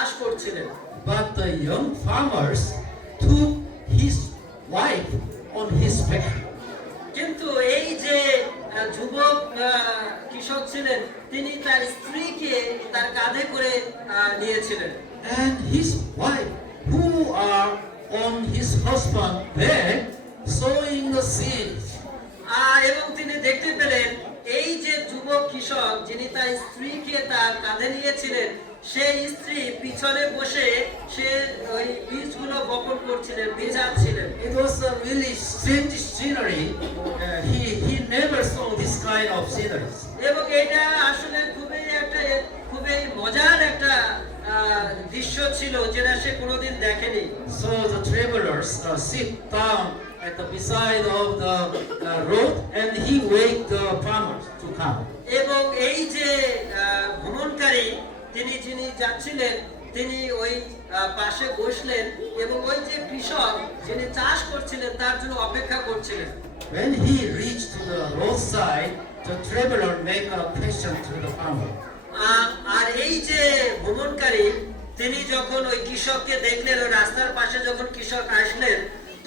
চাষ করছিলেন। But the young farmers took his wife on his back. কিন্তু এই যে যুবক কৃষক ছিলেন তিনি তার স্ত্রীকে তার কাঁধে করে নিয়েছিলেন। And his wife, who are on his husband's back, sowing the seeds. এবং তিনি দেখতে পেলেন এই যে যুবক কৃষক যিনি তার স্ত্রীকে তার কাঁধে নিয়েছিলেন সেই স্ত্রী পিছনে বসে সে ওই বীজগুলো বপন করছিলেন, বীজাচ্ছিলেন। It was a really strange scenery. He never saw this kind of scenery. এবং এটা আসলে খুবই মজার একটা দৃশ্য ছিল যেটা সে কোনোদিন দেখেনি। So the travelers sit down at the beside of the road, and he wait the farmers to come. এবং এই যে ভ্রমণকারী যিনি যাচ্ছিলেন তিনি ওই পাশে বসলেন এবং ওই যে কৃষক যিনি চাষ করছিলেন তার জন্য অপেক্ষা করছিলেন। When he reached to the roadside, the traveler make a question to the farmer. আর এই যে ভ্রমণকারী তিনি যখন ওই কৃষককে দেখলেন, ওই রাস্তার পাশে যখন কৃষক আসলেন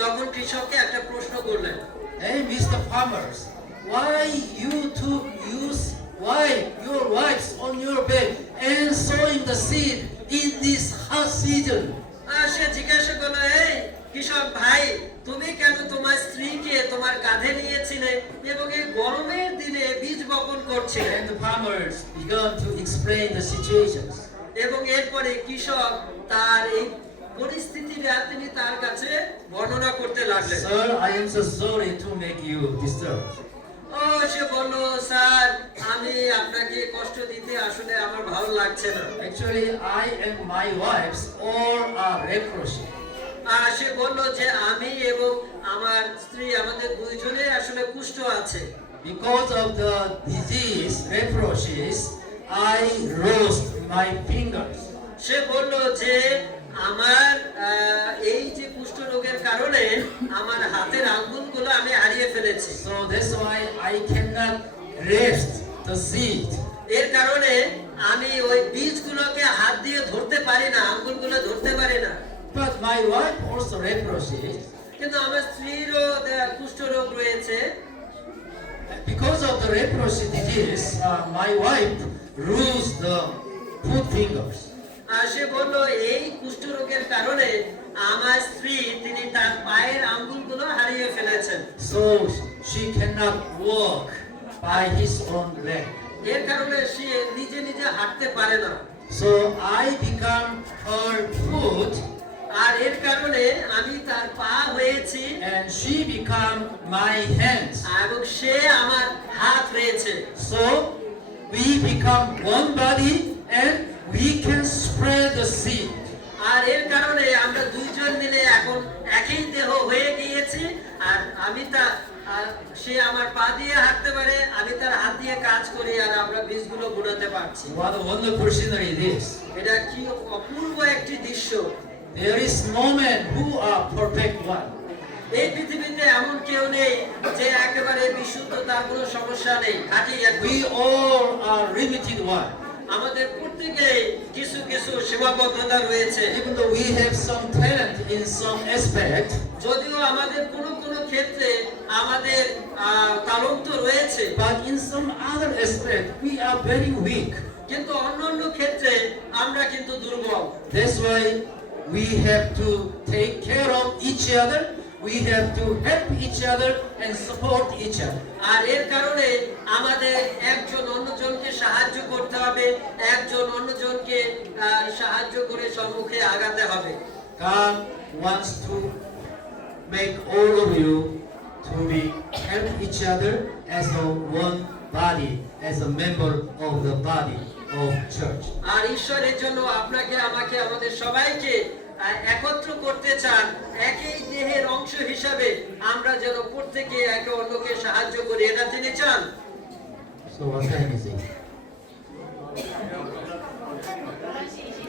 তখন কৃষককে একটা প্রশ্ন করলেন। Hey, Mr. Farmers, why you took your wives on your back and sowing the seed in this hot season? সে জিজ্ঞাসা করলো, এই কৃষক ভাই, তুমি কেন তোমার স্ত্রীকে তোমার কাঁধে নিয়েছিলে এবং এই গরমের দিনে বীজ বপন করছিলে? And the farmers began to explain the situations. এবং এরপরে কৃষক তার এই পরিস্থিতিটা তিনি তার কাছে বর্ণনা করতে লাগলেন। Sir, I am so sorry to make you disturbed. সে বলল, স্যার আমি আপনাকে কষ্ট দিতে আসলে আমার ভালো লাগছে না। Actually, I and my wives all are leprosy. সে বলল যে আমি এবং আমার স্ত্রী আমাদের দুইজনে আসলে কুষ্ঠ আছে। Because of the disease leprosy, I lost my fingers. সে বলল যে আমার এই যে কুষ্ঠ রোগের কারণে আমার হাতের আঙ্গুলগুলো আমি হারিয়ে ফেলেছি। So that's why I cannot rest the seed. এর কারণে আমি ওই বীজগুলোকে হাত দিয়ে ধরতে পারি না, আঙ্গুলগুলো ধরতে পারি না। But my wife also leprosy. কিন্তু আমার স্ত্রীরও কুষ্ঠ রোগ রয়েছে। Because of the leprosy disease, my wife lose the foot fingers. সে বলল এই কুষ্ঠ রোগের কারণে আমার স্ত্রী তিনি তার পায়ের আঙ্গুলগুলো হারিয়ে ফেলেছেন। So she cannot walk by his own leg. এর কারণে সে নিজে হাঁটতে পারে না। So I become her foot, আর এর কারণে আমি তার পা হয়েছি and she become my hands. এবং সে আমার হাত হয়েছে। So we become one body, and we can spread the seed. আর এর কারণে আমরা দুইজন মিলে এখন একই দেহ হয়ে গিয়েছি। আর সে আমার পা দিয়ে হাঁটতে পারে, আমি তার হাত দিয়ে কাজ করি, আর আমরা বীজগুলো বুনাতে পারছি। What a wonderful scenery it is. এটা কি অপূর্ব একটি দৃশ্য। There is no man who are perfect one. এই পৃথিবীতে এমন কেউ নেই যে একেবারে বিশুদ্ধ, তার কোনো সমস্যা নেই, খাঁটি একদম। We all are limited one. আমাদের প্রত্যেকেই কিছু সীমাবদ্ধতা রয়েছে। Even though we have some talent in some aspect, যদিও আমাদের কোনো ক্ষেত্রে আমাদের তালন্ত রয়েছে, but in some other aspect we are very weak. কিন্তু অন্যান্য ক্ষেত্রে আমরা কিন্তু দুর্বল। That's why we have to take care of each other. We have to help each other and support each other. আর এর কারণে আমাদের একজন অন্যজনকে সাহায্য করতে হবে, একজন অন্যজনকে সাহায্য করে সম্মুখে আগাতে হবে। God wants to make all of you to be help each other as a one body, as a member of the body of church. আর ঈশ্বর এর জন্য আপনাকে আমাকে আমাদের সবাইকে একত্র করতে চান, একই দেহের অংশ হিসাবে আমরা যেন প্রত্যেকে একে অন্যকে সাহায্য করি, এটা তিনি চান। So what time is it?